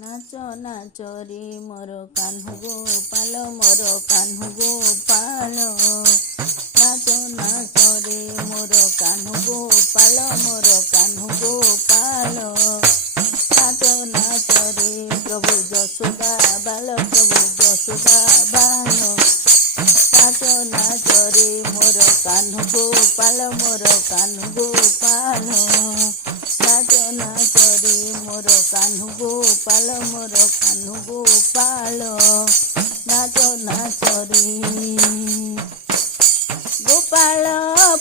नाच नाच रे मोर कान्हू गोपाल मोर कान्हू गोपाल। नाच नाच रे मोर कान्हू गोपाल मोर कान्हू गोपाल। नाच नाच रे प्रभु यशोदा बाल प्रभु यशोदा बाल। नाच नाच रे मोर कान्हू गोपाल मोर कान्हू गोपाल। नाच नाच रे मोर कान्हू गोपाल मोर कान्हू गोपाल। नाच नाच रे गोपाल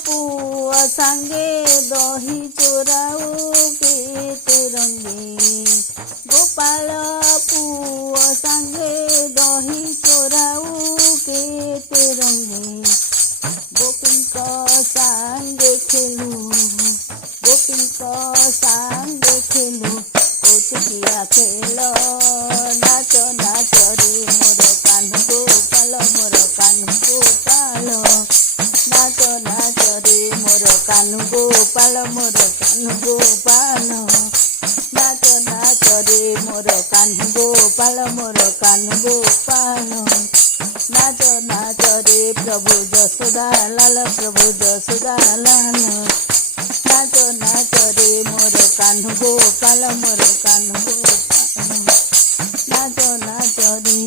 पुआ सांगे दही चोराऊ केते रंगे। गोपाल पुआ सांगे दही चोराऊ केते रंगे। गोपींक सांगे खेलू गोपींक सांगे खेलू कौतुकिया खेल। नाच नाच रे मोर कान्हू गोपाल मोर कान्हू गोपाल। नाच नाच रे मोर कान्हू गोपाल मोर कान्हू गोपाल। नाच नाच रे मोर कान्हू गोपाल मोर कान्हू गोपाल। नाच नाच रे प्रभु यशोदा लाल प्रभु यशोदा लाल। नाच नाच रे मोर कान्हू गोपाल मोर कान्हू गोपाल। नाच नाच रे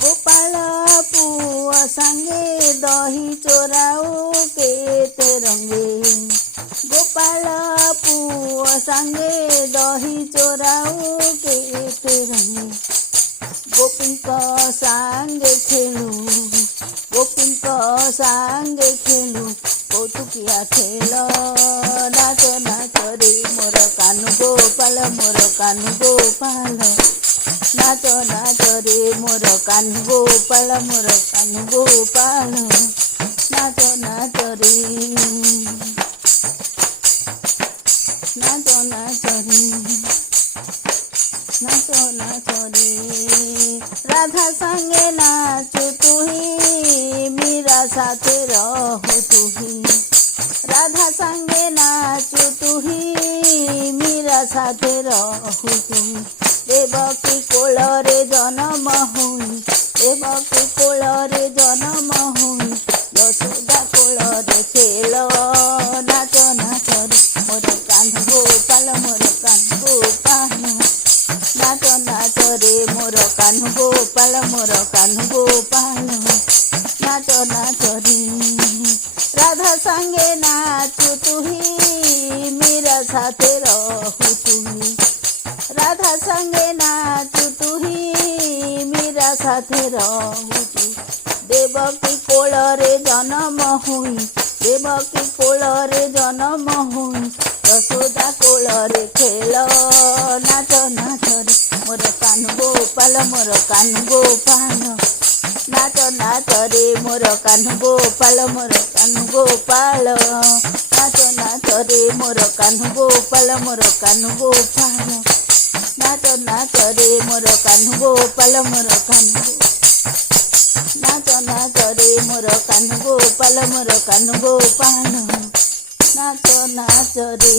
गोपाल पुआ सांगे दही चोराऊ केते रंगे। गोपाल पुआ सांगे दही चोराऊ केते रंगे। गोपींक सांगे खेलू गोपींक सांगे खेलू कौतुकिया खेल। नाच नाच रे मोर कान्हू गोपाल मोर कान्हू गोपाल। नाच नाच रे मोर कान्हू गोपाल मोर कान्हू गोपाल। नाच नाच रे नाच नाच रे नाच नाच रे राधा संगे नाचू तुही मीरा साथे रहू तुही। राधा संगे नाचू तुही मीरा साथे रहू तुही। देवकी कोଳରେ जन्म हुई देवकी कोଳରେ जन्म हुई यशोदा कोଳରେ खेल। नाच नाच रे मोर कान्हू गोपाल मोर कान्हू गोपाल। नाच नाच रे मोर कान्हू गोपाल मोर कान्हू गोपाल। नाच नाच रे राधा संगे नाचू तुही मीरा साथे रहू तुही। राधा संगे नाचू तुही मीरा साथे रहू तुही। देवकी कोଳରେ जन्म हुई देवकी कोଳରେ जन्म हुई यशोदा कोଳରେ खेल। नाच नाच रे मोर कान्हू गोपाल मोर कान्हू गोपाल। नाच नाच रे मोर कान्हू गोपाल मोर कान्हू गोपाल। नाच नाच रे मोर कान्हू गोपाल मोर कान्हू गोपाल। नाच नाच रे मोर कान्हू गोपाल मोर कान्हू नाच नाच रे मोर कान्हू गोपाल मोर कान्हू गोपाल। नाच नाच रे।